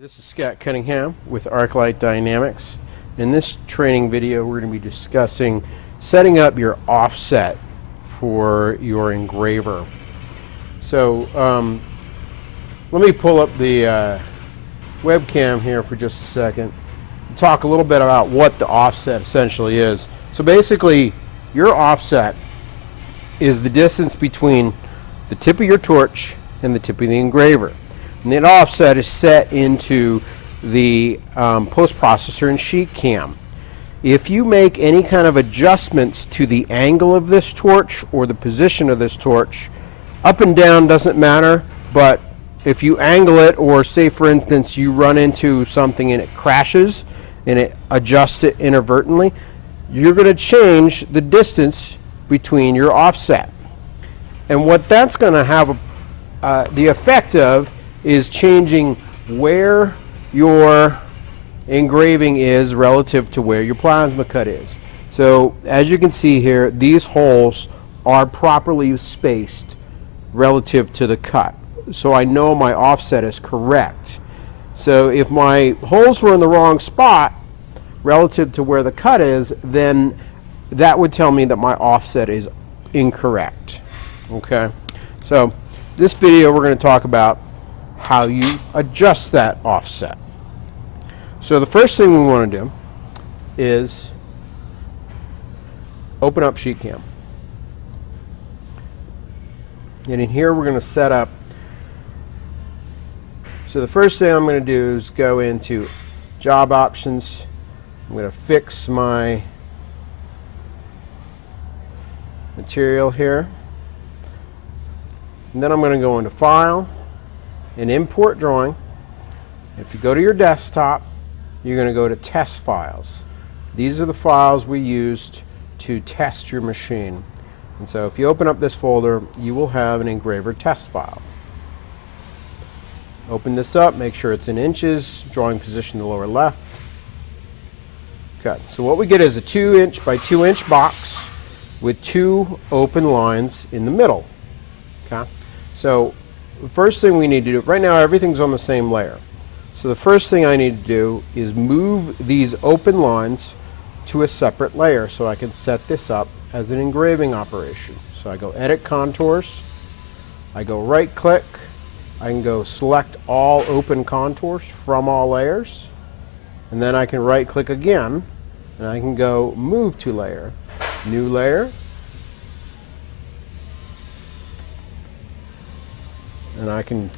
This is Scott Cunningham with ArcLight Dynamics. In this training video, we're going to be discussing setting up your offset for your engraver. So let me pull up the webcam here for just a second and talk a little bit about what the offset essentially is. So basically, your offset is the distance between the tip of your torch and the tip of the engraver. And that offset is set into the post-processor and sheet cam. If you make any kind of adjustments to the angle of this torch or the position of this torch, up and down doesn't matter, but if you angle it, or say for instance you run into something and it crashes and it adjusts it inadvertently, you're going to change the distance between your offset. And what that's going to have the effect of is changing where your engraving is relative to where your plasma cut is. So as you can see here, these holes are properly spaced relative to the cut. So I know my offset is correct. So if my holes were in the wrong spot relative to where the cut is, then that would tell me that my offset is incorrect. Okay? So this video we're going to talk about how you adjust that offset. So the first thing we want to do is open up sheet cam. And in here we're going to set up. So the first thing I'm going to do is go into job options. I'm going to fix my material here. And then I'm going to go into file and import drawing. If you go to your desktop, you're going to go to test files. These are the files we used to test your machine. And so if you open up this folder, you will have an engraver test file. Open this up, make sure it's in inches, drawing position in the lower left. Okay, so what we get is a 2-inch by 2-inch box with 2 open lines in the middle. Okay, so the first thing we need to do, right now everything's on the same layer. So the first thing I need to do is move these open lines to a separate layer so I can set this up as an engraving operation. So I go Edit Contours, I go right click, I can go select all open contours from all layers, and then I can right click again and I can go Move to Layer, New Layer, and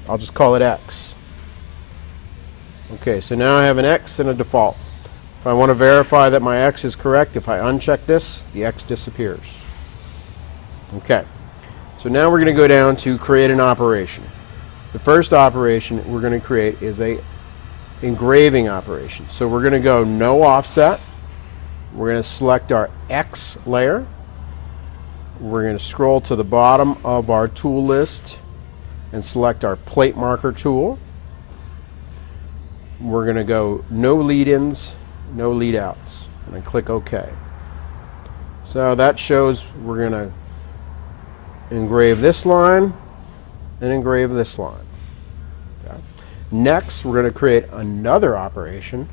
I'll just call it X. Okay, so now I have an X and a default. If I want to verify that my X is correct, if I uncheck this, the X disappears. Okay, so now we're going to go down to create an operation. The first operation we're going to create is a engraving operation. So we're going to go no offset. We're going to select our X layer. We're going to scroll to the bottom of our tool list and select our plate marker tool. We're going to go no lead-ins, no lead-outs, and then click OK. So that shows we're going to engrave this line and engrave this line. Okay. Next, we're going to create another operation,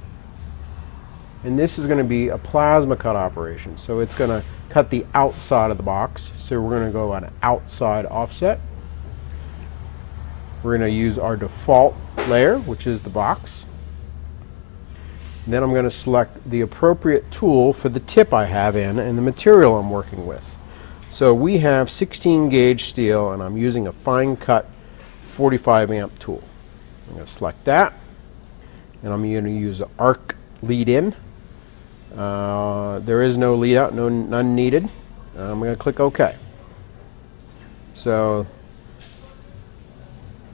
and this is going to be a plasma cut operation. So it's going to cut the outside of the box. So we're going to go on an outside offset. We're going to use our default layer, which is the box. And then I'm going to select the appropriate tool for the tip I have in and the material I'm working with. So we have 16 gauge steel, and I'm using a fine cut 45 amp tool. I'm going to select that, and I'm going to use an arc lead in. There is no lead out, none needed. I'm going to click OK. So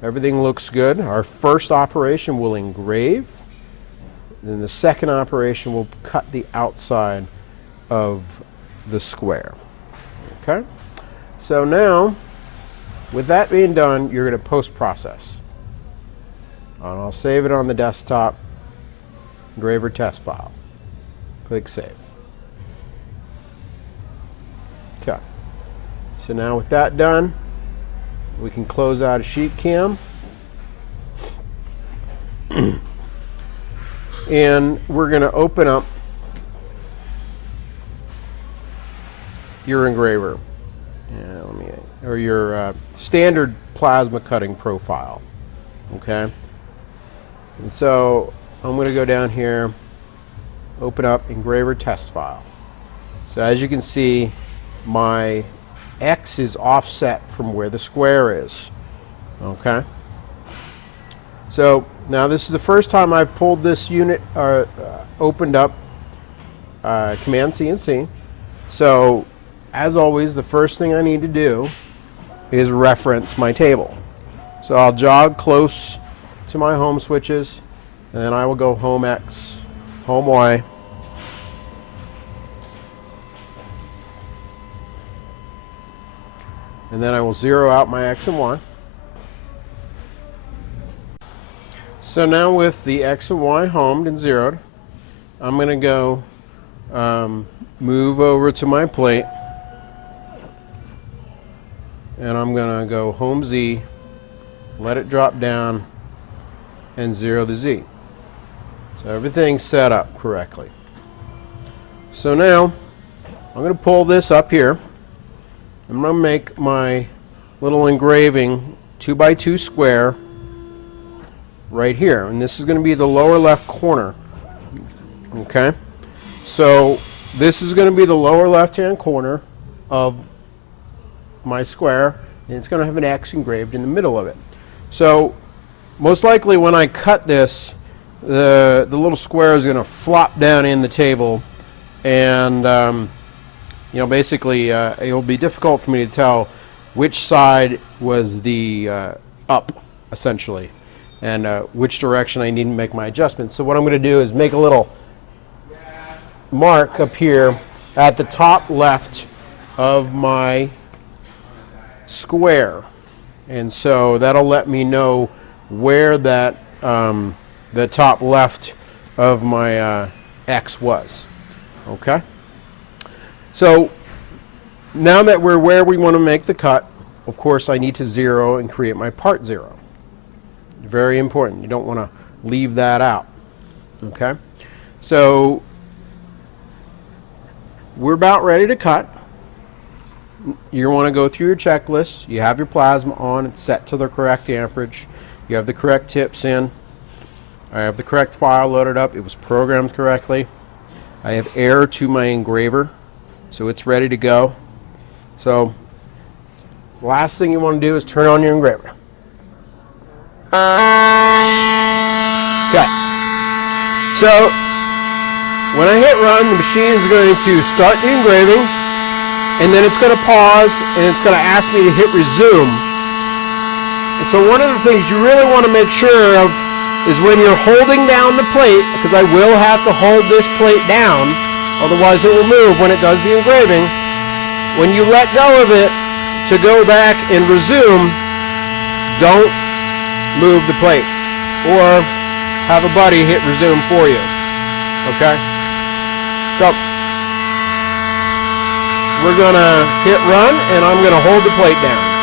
everything looks good. Our first operation will engrave. Then the second operation will cut the outside of the square. Okay? So now, with that being done, you're going to post-process. And I'll save it on the desktop, engraver test file. Click Save. Okay. So now with that done, we can close out a sheet cam. and we're going to open up your engraver, or your standard plasma cutting profile. Okay, and so I'm going to go down here, open up engraver test file. So as you can see, my X is offset from where the square is. Okay, so now this is the first time I've pulled this unit, opened up Command C and C. So as always, the first thing I need to do is reference my table. So I'll jog close to my home switches, and then I will go home X, home Y, and then I will zero out my X and Y. So now with the X and Y homed and zeroed, I'm going to go move over to my plate, and I'm going to go home Z, let it drop down, and zero the Z. So everything's set up correctly. So now I'm going to pull this up here. I'm going to make my little engraving 2x2 square right here, and this is going to be the lower left corner. Okay, so this is going to be the lower left hand corner of my square, and it's going to have an X engraved in the middle of it. So most likely when I cut this, the little square is going to flop down in the table, and you know, basically it will be difficult for me to tell which side was the up, essentially, and which direction I need to make my adjustments. So what I'm going to do is make a little mark up here at the top left of my square, and so that'll let me know where that the top left of my X was. Okay, so now that we're where we want to make the cut, of course I need to zero and create my part zero. Very important. You don't want to leave that out. Okay, so we're about ready to cut. You want to go through your checklist. You have your plasma on, it's set to the correct amperage. You have the correct tips in. I have the correct file loaded up. It was programmed correctly. I have air to my engraver, so it's ready to go. So the last thing you want to do is turn on your engraver. Okay. So when I hit run, the machine is going to start the engraving, and then it's going to pause, and it's going to ask me to hit resume. And so one of the things you really want to make sure of is when you're holding down the plate, because I will have to hold this plate down, otherwise it will move when it does the engraving. When you let go of it to go back and resume, don't move the plate, or have a buddy hit resume for you. Okay? So we're going to hit run, and I'm going to hold the plate down.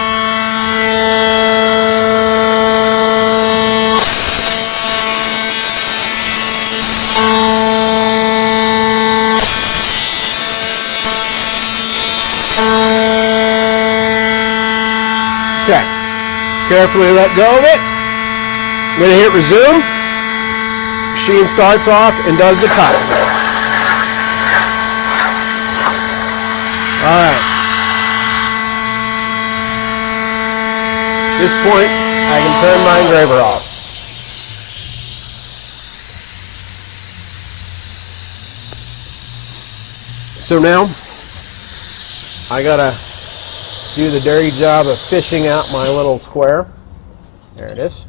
Okay, carefully let go of it. I'm going to hit resume. Machine starts off and does the cut. Alright. At this point, I can turn my engraver off. So now, I gotta do the dirty job of fishing out my little square. There it is.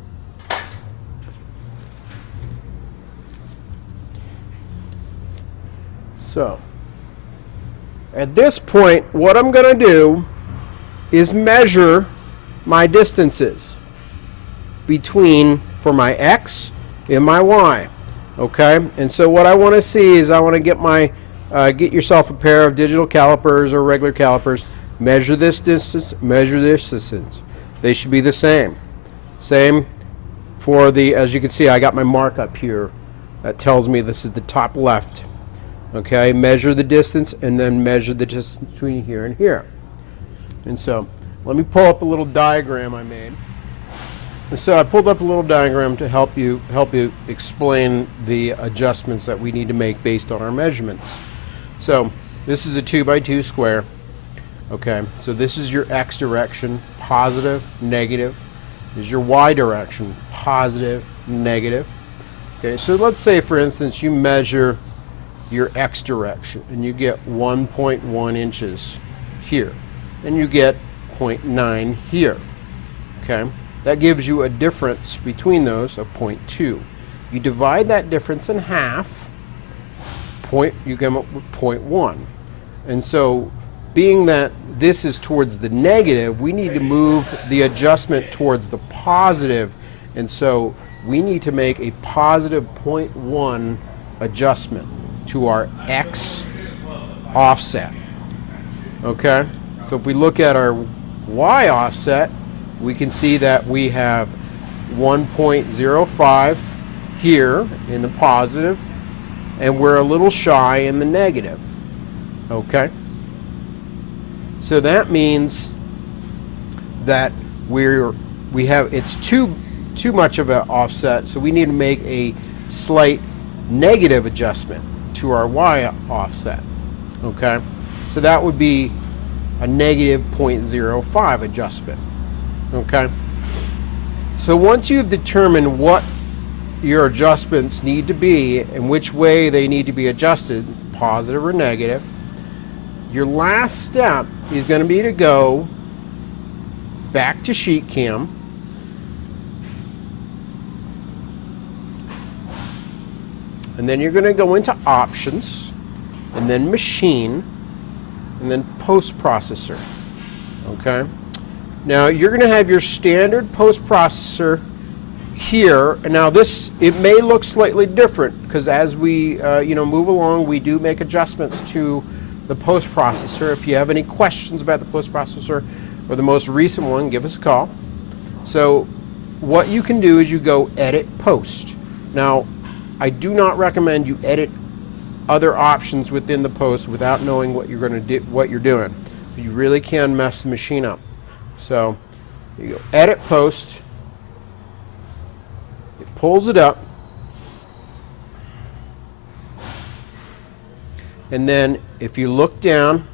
So, at this point, what I'm going to do is measure my distances between, for my X and my Y. Okay? And so what I want to see is I want to get my, get yourself a pair of digital calipers or regular calipers. Measure this distance, measure this distance. They should be the same. Same for the, as you can see, I got my mark up here That tells me this is the top left. Okay, measure the distance and then measure the distance between here and here. And so let me pull up a little diagram I made. And so I pulled up a little diagram to help you explain the adjustments that we need to make based on our measurements. So this is a 2x2 square. Okay, so this is your x direction, positive, negative. This is your y direction, positive, negative. Okay, so let's say, for instance, you measure your x direction and you get 1.1 inches here, and you get 0.9 here. Okay, that gives you a difference between those of 0.2. You divide that difference in half, you come up with 0.1. And so, being that this is towards the negative, we need to move the adjustment towards the positive, and so we need to make a positive 0.1 adjustment to our x offset. Okay? So if we look at our y offset, we can see that we have 1.05 here in the positive, and we're a little shy in the negative. Okay? So that means that it's too much of an offset, so we need to make a slight negative adjustment to our y offset. Okay, so that would be a negative 0.05 adjustment. Okay, so once you've determined what your adjustments need to be and which way they need to be adjusted, positive or negative, your last step is going to be to go back to Sheet Cam, and then you're going to go into Options, and then Machine, and then Post Processor. Okay? Now you're going to have your standard post processor here, and now it may look slightly different because as we move along, we do make adjustments to the post processor. If you have any questions about the post processor or the most recent one, give us a call. So what you can do is you go Edit Post. Now I do not recommend you edit other options within the post without knowing what you're going to do, what you're doing. You really can mess the machine up. So you go Edit Post, it pulls it up, and then if you look down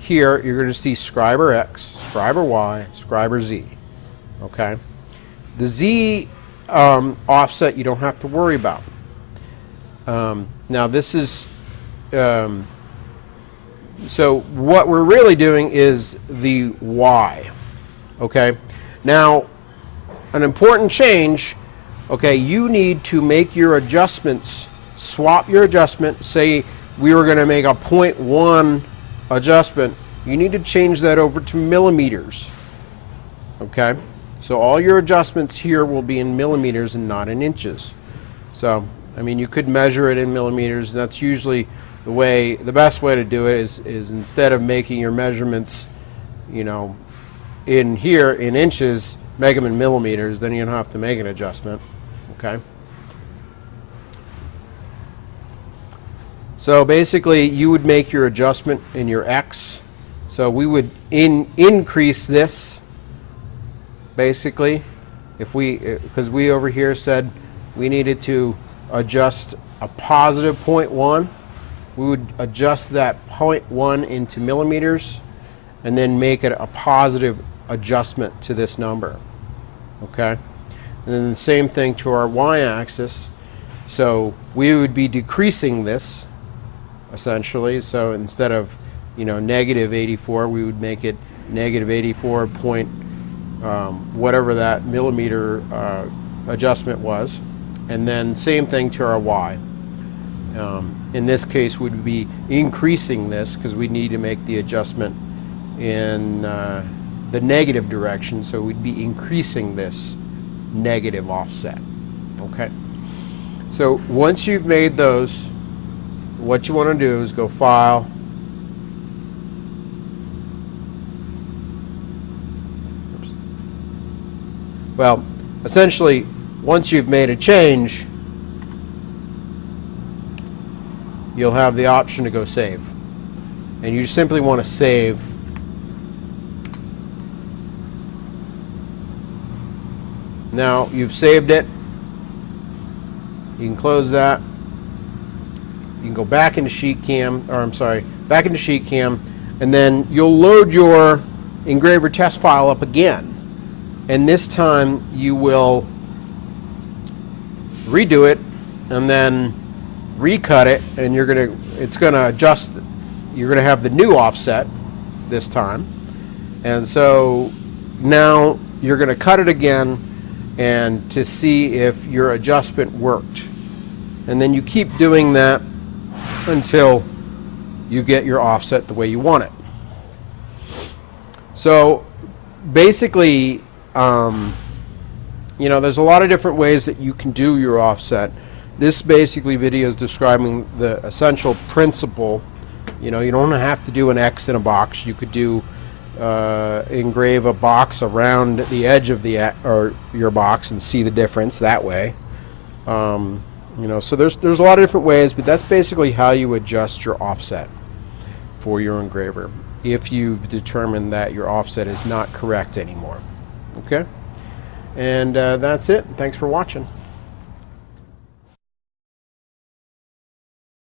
here, you're going to see Scriber X, Scriber Y, Scriber Z. Okay, the Z offset you don't have to worry about. Now this is so what we're really doing is the Y. Okay, now an important change. Okay, you need to make your adjustments, swap your adjustment. Say we were going to make a 0.1 adjustment, you need to change that over to millimeters. Okay, so all your adjustments here will be in millimeters and not in inches. So I mean, you could measure it in millimeters, and that's usually the best way to do it is instead of making your measurements, in here in inches, make them in millimeters, then you don't have to make an adjustment. Okay. So basically, you would make your adjustment in your X. So we would increase this, basically, because we over here said we needed to adjust a positive 0.1. We would adjust that 0.1 into millimeters and then make it a positive adjustment to this number. Okay? And then the same thing to our y-axis. So we would be decreasing this, essentially. So instead of, negative 84, we would make it negative 84 point, whatever that millimeter adjustment was. And then same thing to our y. In this case, we'd be increasing this because we need to make the adjustment in the negative direction, so we'd be increasing this negative offset. Okay? So once you've made those, what you want to do is go File, well, essentially, once you've made a change, you'll have the option to go save. And you simply want to save. Now you've saved it. You can close that. You can go back into back into SheetCam, and then you'll load your Engraver test file up again. And this time you will redo it and then recut it, and it's gonna adjust. You're gonna have the new offset this time, and so now you're gonna cut it again and to see if your adjustment worked. And then you keep doing that until you get your offset the way you want it. So basically, you know, there's a lot of different ways that you can do your offset. This basically video is describing the essential principle. You know, you don't have to do an X in a box. You could do engrave a box around the edge of your box and see the difference that way. You know, so there's a lot of different ways, but that's basically how you adjust your offset for your engraver if you've determined that your offset is not correct anymore. Okay? And that's it. Thanks for watching.